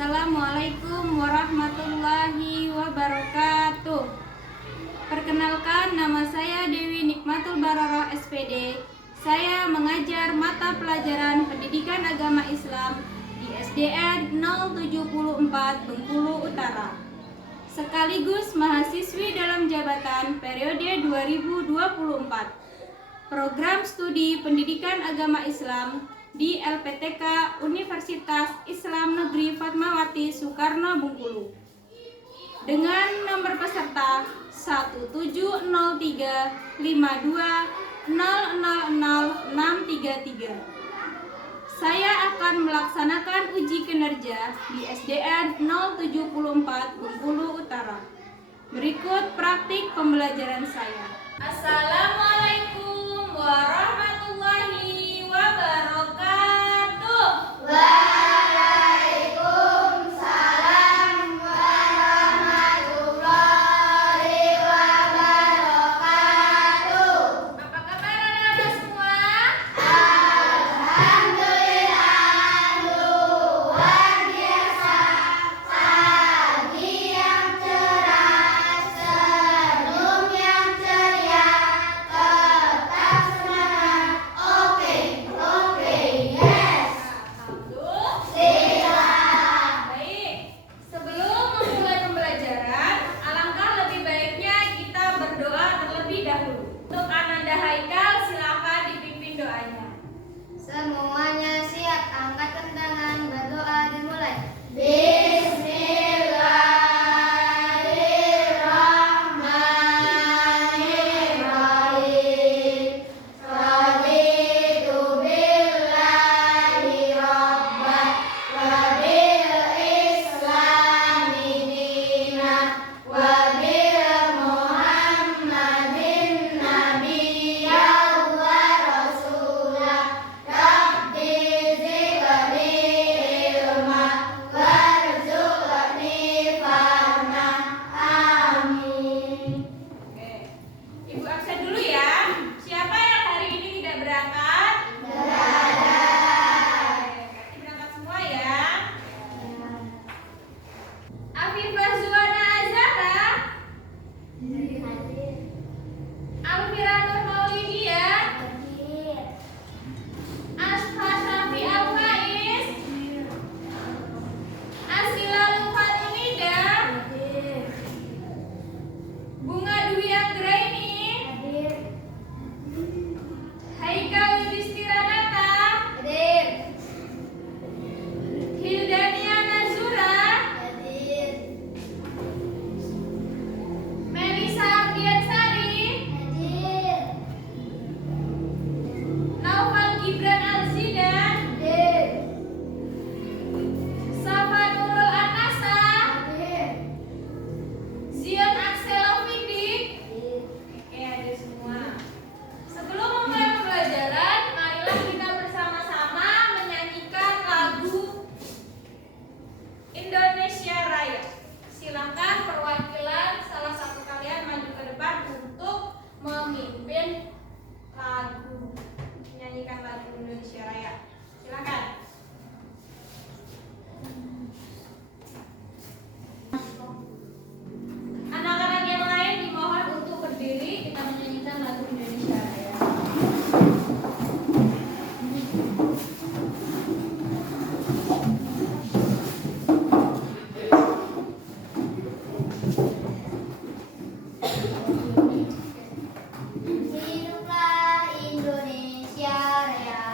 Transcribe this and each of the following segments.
Assalamualaikum warahmatullahi wabarakatuh. Perkenalkan, nama saya Dewi Nikmatul Baroroh SPD. Saya mengajar mata pelajaran Pendidikan Agama Islam di SDN 074 Bengkulu Utara. Sekaligus mahasiswi dalam jabatan periode 2024. Program Studi Pendidikan Agama Islam di LPTK Universitas Islam Negeri Fatmawati Soekarno Bengkulu dengan nomor peserta 17352000633. Saya akan melaksanakan uji kinerja di SDN 074 Bengkulu Utara. Berikut praktik pembelajaran saya. Assalamualaikum warahmatullahi wabarakatuh. Waalaikumsalam warahmatullahi wabarakatuh. Apa kabar anak-anak semua? Alhamdulillah, luar biasa. Pagi yang cerah, senyum yang ceria, tetap semangat. Oke, yes. Baik, sebelum memulai pembelajaran, alangkah lebih baiknya kita berdoa terlebih dahulu. Untuk Ananda Haikal, silakan dipimpin doanya. Semuanya siap, angkatkan tangan, berdoa dimulai. Bismillahirrahmanirrahim. Raditu billahi rabban wa bil islami dinan wa bil muhammadin nabiyyan wa rasulah. Rabbi zidni ilma warzuqni fahma. Amin. Oke, Ibu absen dulu ya. Siapa yang hari ini tidak berangkat? Berarti berangkat semua ya. Afifah Zuwana Azhara, Alfira Nur Maulidia, Asfa Safi Al-Faiz, Asila Lufanunida, Bunga Dwi Anggraini, Haikal Yudhistiranata, Hildania Nazura, Melisa Ardiansari, Naufal Gibran Alzidan, Safa Nurul Anasa, Zion Axelovidik. Oke, ada semua. Sebelum memulai pembelajaran, marilah kita bersama-sama menyanyikan lagu Indonesia Raya. Silakan perwakilan salah satu kalian maju ke depan untuk memimpin lagu, menyanyikan lagu Indonesia Raya. Silakan. Anak-anak yang lain dimohon untuk berdiri, kita menyanyikan lagu Indonesia Raya. Hiduplah Indonesia Raya.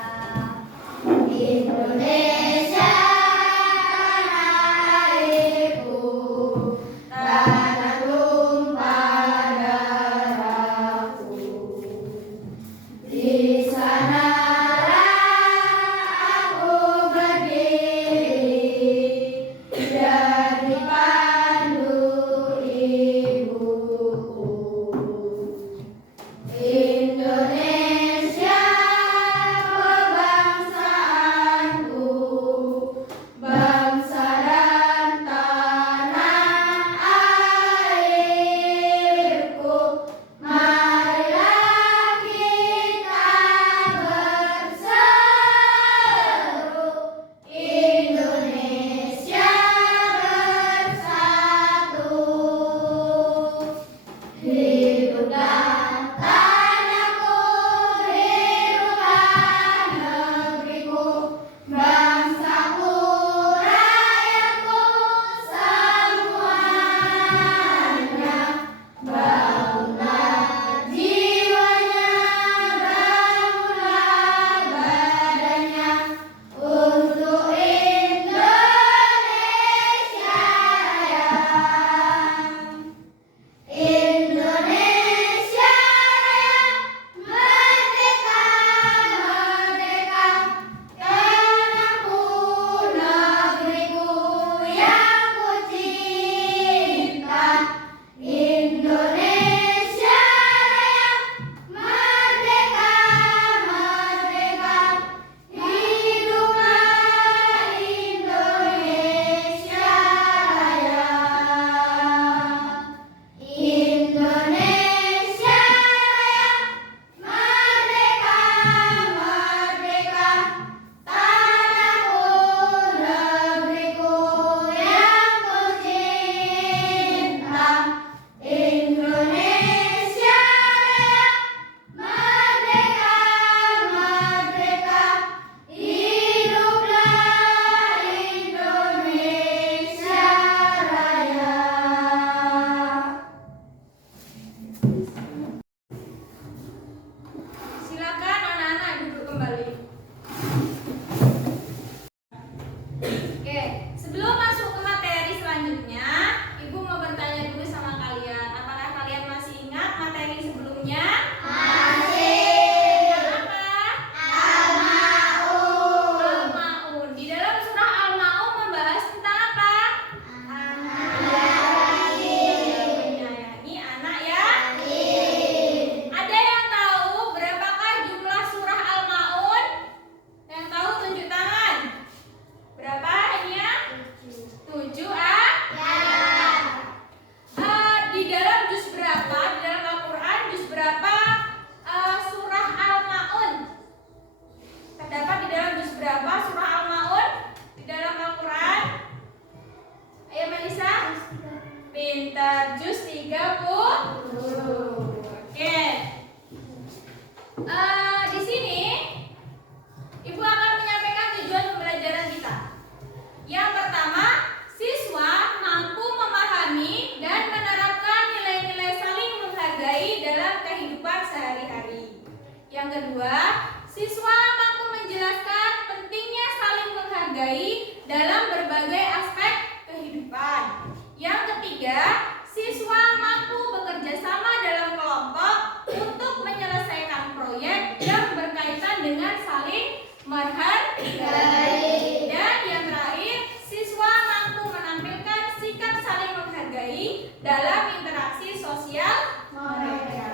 kalian saling menghargai. Dan yang terakhir, siswa mampu menampilkan sikap saling menghargai dalam interaksi sosial mereka.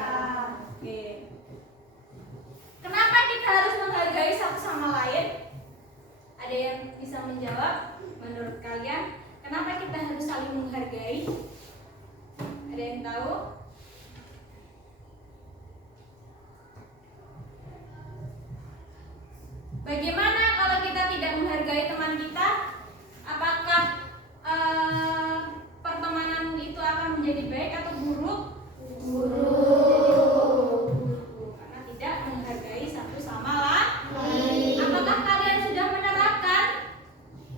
Oke. Kenapa kita harus menghargai satu sama lain? Ada yang bisa menjawab? Menurut kalian, kenapa kita harus saling menghargai? Ada yang tahu? Bagaimana kalau kita tidak menghargai teman kita? Apakah pertemanan itu akan menjadi baik atau buruk? Buruk. Karena tidak menghargai satu sama lain. Apakah kalian sudah menerapkan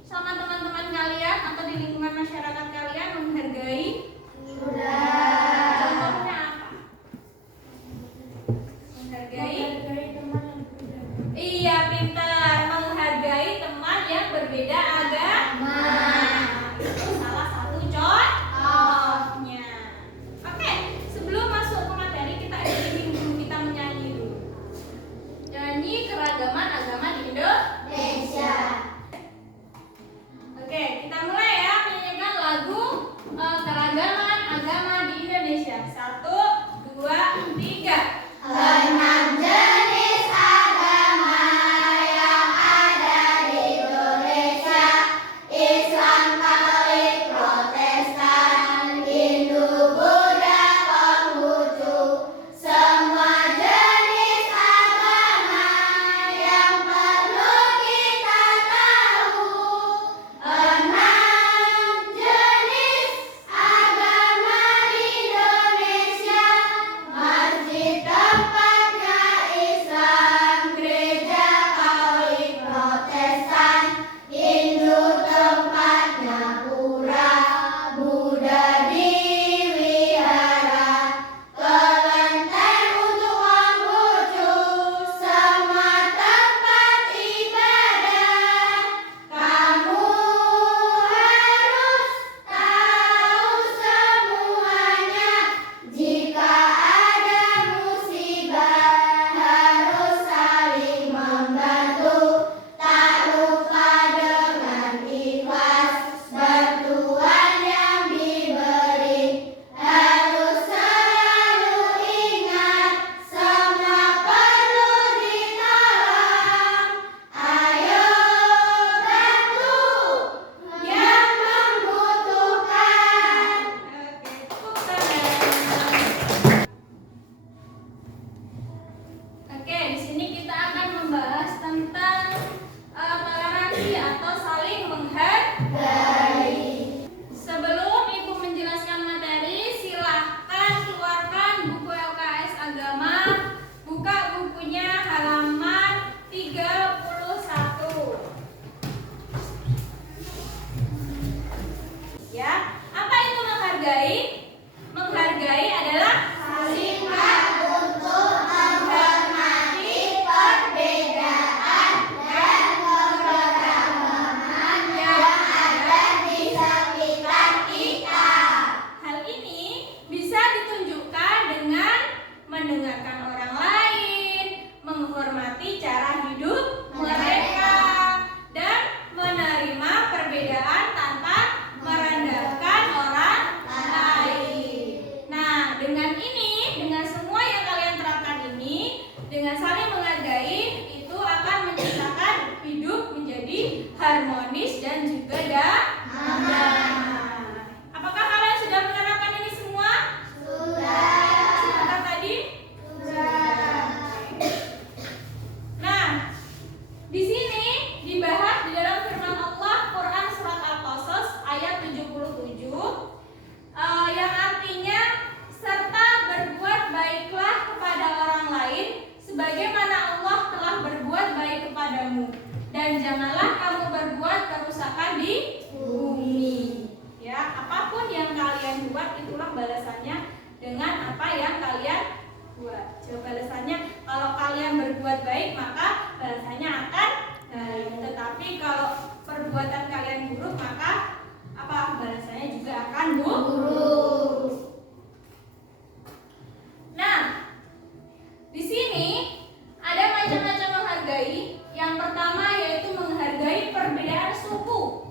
sama teman-teman kalian atau di lingkungan masyarakat kalian menghargai? Sudah. Contohnya apa? Menghargai teman yang berbeda. Iya, pintar. Menghargai teman yang berbeda agama. Itu salah satu contohnya. Oke, sebelum masuk ke materi kita editing dulu, kita menyanyi dulu. Nyanyi keragaman agama di Indonesia. Oke, kita mulai ya menyanyikan lagu keragaman agama di Indonesia. 1, 2, 3. 6 jenis agama yang ada di Indonesia: Islam, Katolik, Protestan, Hindu, Buddha, Konghucu. Semua jenis agama yang perlu kita tahu. 6 jenis agama di Indonesia: masjid tempatnya Islam, gereja Katolik, Protestan, Hindu tempatnya pura, Buddha di wihara, kelenteng untuk Konghucu. Semua tempat ibadah, kamu harus tahu semuanya. Jika ada musibah, harus saling membantu. Tak lupa dengan ikhlas bantuan yang diberi. Harus selalu ingat, semua perlu ditolong. Ayo bantu yang membutuhkan. Oke, tepuk tangan. Oke, di sini kita akan membahas tentang toleransi atau saling menghargai. Sebelum Ibu menjelaskan materi, silahkan keluarkan buku LKS Agama, buka bukunya halaman 31. Ya, apa itu menghargai? Menghargai adalah Sikap untuk menghormati perbedaan dan keberagaman yang ada di sekitar kita. hal ini bisa ditunjukkan dengan mendengarkan orang lain, menghormati cara hidup mereka, dan menerima perbedaan tanpa merendahkan orang lain. Nah, dengan ini, dengan semua yang kalian terapkan ini, dengan saling menghargai, itu akan menciptakan hidup menjadi harmonis dan juga damai. Apakah kalian sudah menerapkan ini semua? Sudah. Sebentar tadi? Nah, di sini dibahas di dalam firman Allah Quran surat Al-Qasas ayat 77 yang artinya serta berbuat baiklah kepada orang lain sebagaimana Allah telah berbuat baik kepadamu, dan janganlah kamu berbuat kerusakan di bumi. Ya, apapun yang kalian buat itulah balasannya dengan apa yang kalian buat. Coba balasannya, kalau kalian berbuat baik maka balasannya akan baik. Tetapi kalau perbuatan kalian buruk maka apa balasannya juga akan buruk. Nah, di sini ada macam-macam menghargai Yang pertama yaitu menghargai perbedaan suku.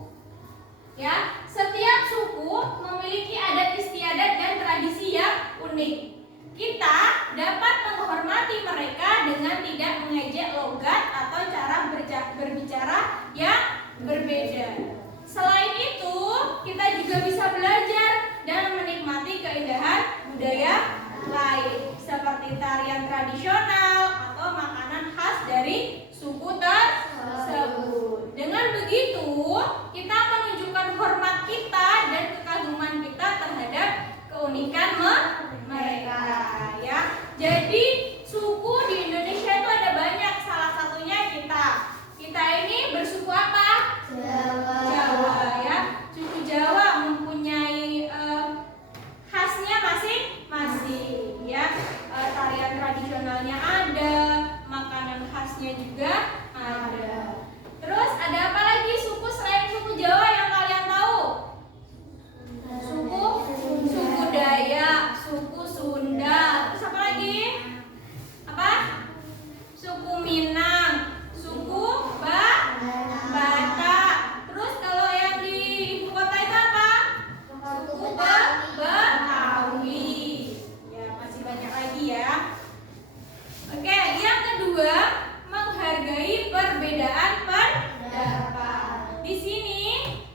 Ya, setiap suku memiliki adat istiadat dan tradisi yang unik. Kita dapat menghormati mereka dengan tidak mengejek logat atau cara berbicara yang berbeda. Selain itu, kita juga bisa belajar dan menikmati keindahan budaya lain seperti tarian tradisional atau makanan khas dari suku tersebut. Dengan begitu, kita menunjukkan hormat kita dan kekaguman kita terhadap keunikan mereka, ya. Jadi suku di Indonesia itu ada banyak, salah satunya kita. Kita ini bersuku apa? Jawa, ya. Suku Jawa mempunyai khasnya masing-masing, ya. Tarian tradisionalnya ada, makanan khasnya juga ada. Terus ada apa lagi suku selain suku Jawa yang kalian tahu? Suku Dayak, suku Sunda, terus apa lagi? Apa? Suku Minang, suku Batak. Terus kalau yang di ibu kota itu apa? Suku Betawi. Ya, masih banyak lagi ya. Oke, yang kedua, menghargai perbedaan pendapat. Di sini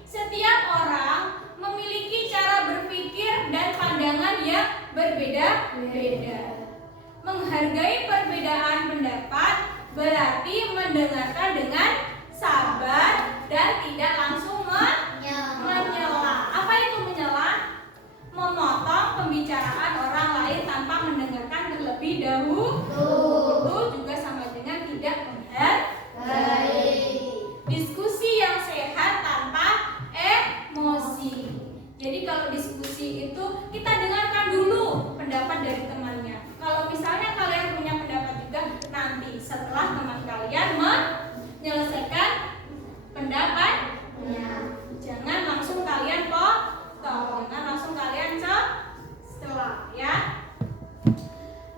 setiap orang memiliki cara berpikir dan pandangan yang berbeda-beda. Menghargai perbedaan pendapat berarti mendengarkan dengan sabar dan tidak langsung menyela. Apa itu menyela? Memotong pembicaraan orang lain tanpa mendengarkan terlebih dahulu. Itu juga sama dengan tidak menghargai. Diskusi yang sehat tanpa emosi. Jadi kalau diskusi itu kita dengarkan dulu pendapat dari temannya. Kalau misalnya kalian punya pendapat juga, nanti setelah teman kalian menyelesaikan pendapatnya, jangan langsung kalian potong, jangan langsung kalian setelah, ya.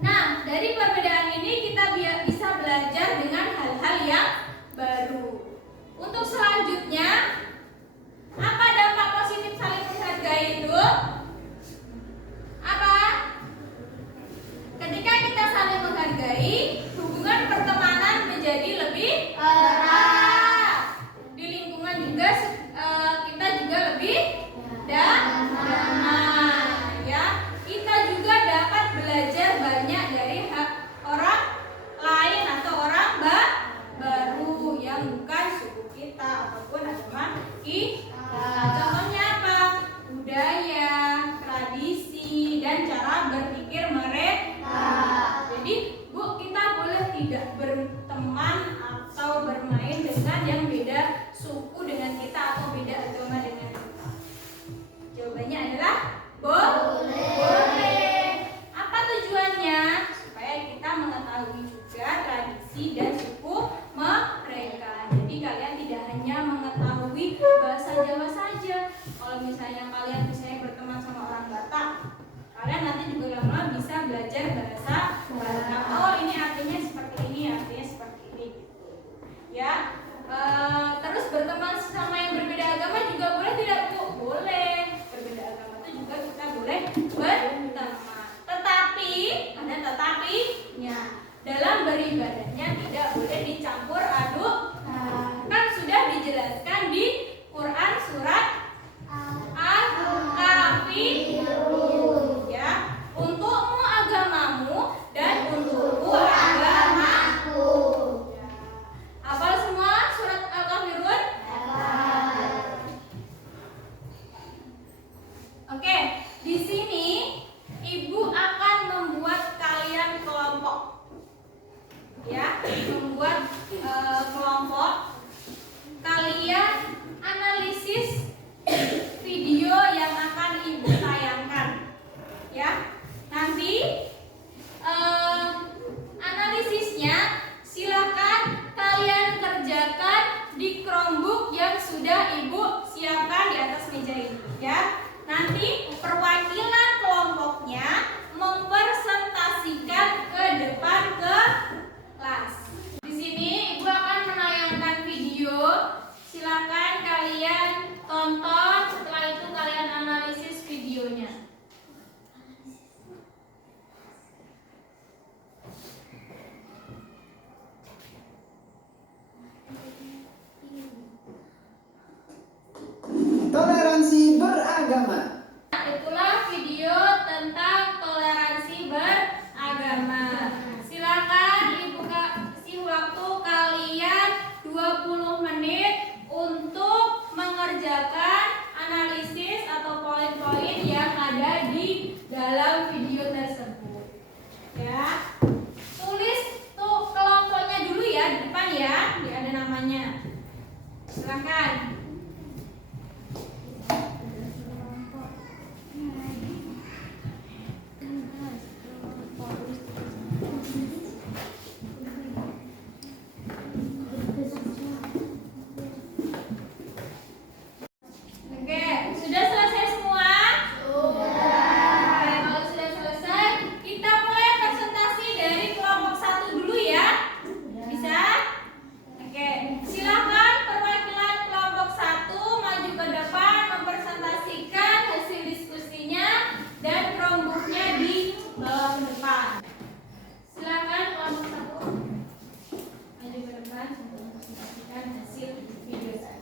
Nah, dari perbedaan ini kita bisa belajar dengan hal-hal yang baru. Untuk selanjutnya, apa dampak positif saling menghargai itu? Apa? Ketika kita saling menghargai, hubungan pertemanan menjadi lebih erat. Di lingkungan juga kita juga lebih damai, ya. Kita juga dapat belajar banyak dari orang lain atau orang baru yang bukan suku kita ataupun agama kita. Contohnya apa? Budaya, tradisi, dan cara berpikir mereka. Jadi, Bu, kita boleh tidak berteman atau bermain dengan yang beda suku dengan kita atau beda agama dengan kita? Jawabannya adalah boleh. Apa tujuannya? Supaya kita mengetahui juga tradisi dan suku mereka. Jadi kalian tidak hanya mengetahui bahasa Jawa saja. Kalau misalnya kalian berteman sama orang Batak, kalian nanti juga lama-lama bisa belajar bahasa Batak. Oh, ini artinya seperti ini, artinya seperti ini, gitu. Ya. Terus berteman sama yang berbeda agama juga boleh tidak, Bu? Boleh. Berbeda agama itu juga kita boleh berteman. Tetapi ada tetapinya. Dalam beribadahnya tidak boleh dicampur aduk. Kan sudah dijelaskan di Quran surat Al-Kafirun, ya. Untukmu agamamu dan untukku agamaku. Ya. Hafal semua surat Al-Kafirun? Oke, di sini Ibu akan membuat kalian kelompok. Ya, membuat kelompok. Kalian analisis video yang akan Ibu tayangkan. Ya. Nanti analisisnya silakan kalian kerjakan di Chromebook yang sudah Ibu siapkan di atas meja ini, ya. Nanti perwakilan kelompoknya mempresentasikan ke depan kelas. Di sini Ibu akan menayangkan silakan kalian tonton, setelah itu kalian analisis videonya. Toleransi beragama. Itulah video tentang toleransi beragama. Silakan Ibu kasih waktu kalian 20 menit untuk mengerjakan analisis atau poin-poin yang ada di dalam video tersebut. Ya. Tulis tuh kelompoknya dulu ya di depan ya, ada namanya. Silakan. Oke, sudah selesai semua? Sudah. Kalau sudah selesai, kita mulai presentasi dari kelompok 1 dulu ya. Bisa? Oke, silakan perwakilan kelompok 1 maju ke depan mempresentasikan hasil diskusinya dan Chromebook-nya di bawah depan. Silakan kelompok 1 maju ke depan untuk mempresentasikan hasil video saya.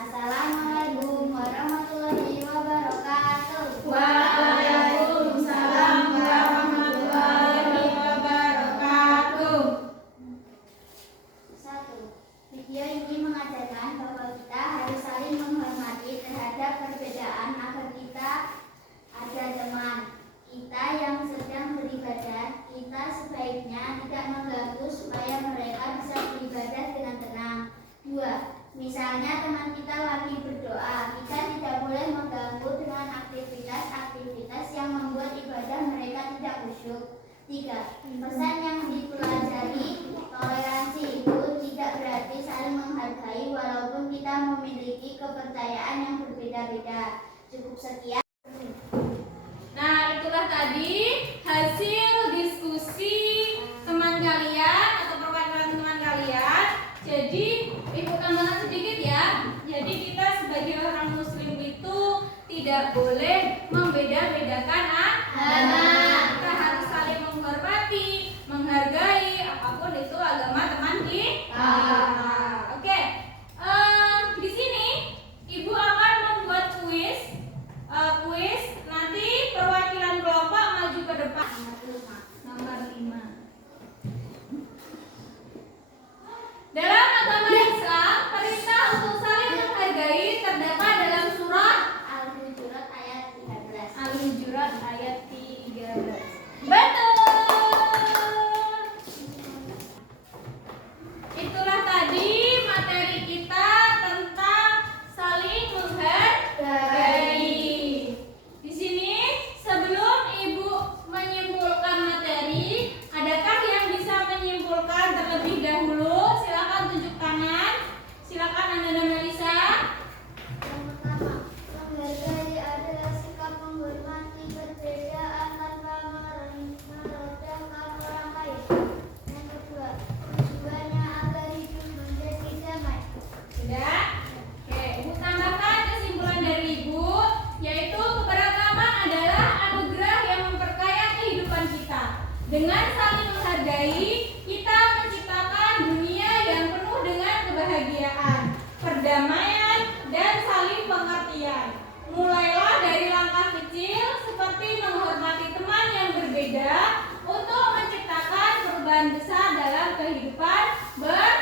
Assalamualaikum warahmatullahi wabarakatuh. Waalaikumsalam warahmatullahi wabarakatuh. 1. Video ini mengajarkan bahwa kita harus saling menghormati terhadap perbedaan agar kita ada teman. Kita yang sedang beribadah, kita sebaiknya tidak mengganggu supaya mereka bisa beribadah dengan tenang. 2. Misalnya teman kita lagi berdoa, kita tidak boleh mengganggu dengan aktivitas-aktivitas yang membuat ibadah mereka tidak khusyuk. 3. Pesan yang dipelajari, toleransi itu tidak berarti saling menghargai walaupun kita memiliki kepercayaan yang berbeda-beda. Cukup sekian. Nah, itulah tadi hasil diskusi teman kalian atau perwakilan teman kalian. Jadi, Ibu tambahkan sedikit ya. Jadi kita sebagai orang muslim itu tidak boleh membeda-bedakan agama. Kita harus saling menghormati, menghargai apapun itu agama teman kita. Oke. Di sini Ibu akan membuat kuis. Nanti perwakilan kelompok maju ke depan. Nomor 5. Dalam agama Islam, perintah untuk saling menghargai terdapat dalam surah Al-Hujurat ayat 13. Al-Hujurat ayat 13. Betul. Itulah tadi materi kita tentang saling menghargai. Di sini sebelum Ibu menyimpulkan materi, adakah yang bisa menyimpulkan terlebih dahulu? Silakan tunjuk tangan. Silakan Anda Melisa. Yang pertama, menghargai adalah sikap menghormati perbedaan tanpa merendahkan orang lain. Yang kedua, tujuannya agar hidup menjadi damai. Sudah? Oke, Ibu tambahkan kesimpulan dari Ibu, yaitu keberagaman adalah anugerah yang memperkaya kehidupan kita. Dengan saling menghargai, kita menciptakan dunia yang penuh dengan kebahagiaan, perdamaian, dan saling pengertian. Mulailah dari langkah kecil seperti menghormati teman yang berbeda untuk menciptakan perubahan besar dalam kehidupan bersama.